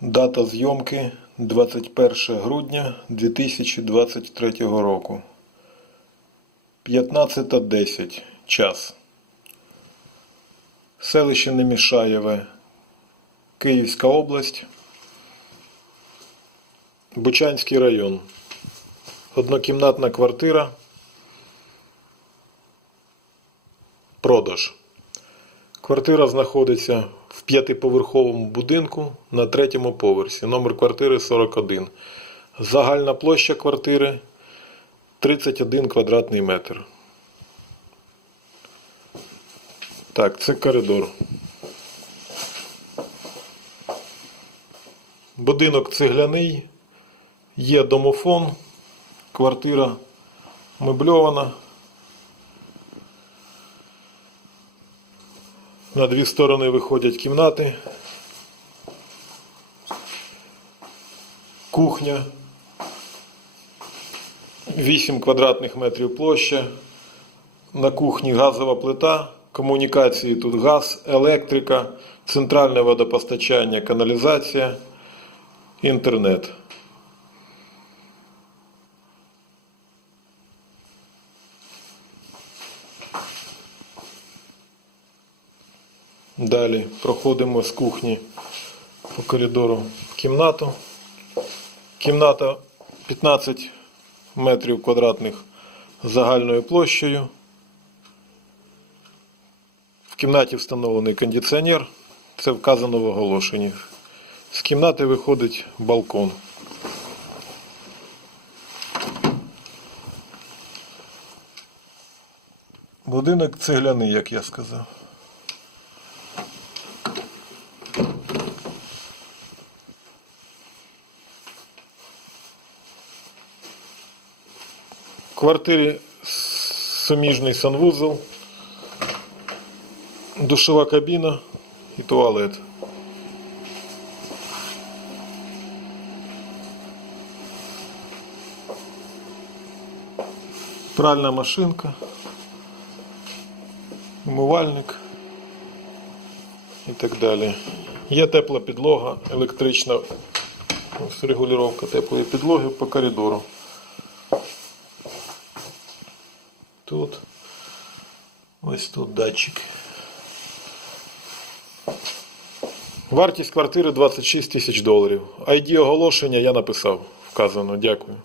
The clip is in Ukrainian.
Дата зйомки 21 грудня 2023 року. 15.10 час. Селище Немішаєве, Київська область, Бучанський район. Однокімнатна квартира. Продаж. Квартира знаходиться в п'ятиповерховому будинку на третьому поверсі. Номер квартири 41. Загальна площа квартири 31 квадратний метр. Так, це коридор. Будинок цегляний, є домофон, квартира мебльована. На дві сторони виходять кімнати. Кухня. 8 квадратних метрів площа. На кухні газова плита. Комунікації тут газ, електрика, центральне водопостачання, каналізація, інтернет. Далі проходимо з кухні по коридору в кімнату. Кімната 15 метрів квадратних загальною площею. В кімнаті встановлений кондиціонер. Це вказано в оголошенні. З кімнати виходить балкон. Будинок цегляний, як я сказав. Квартирі суміжний санвузол, душова кабіна і туалет. Пральна машинка, умивальник і так далі. Є тепла підлога, електрична регулювання теплої підлоги по коридору. Тут ось тут датчик. Вартість квартири 26 тисяч доларів. ID оголошення я написав. Вказано. Дякую.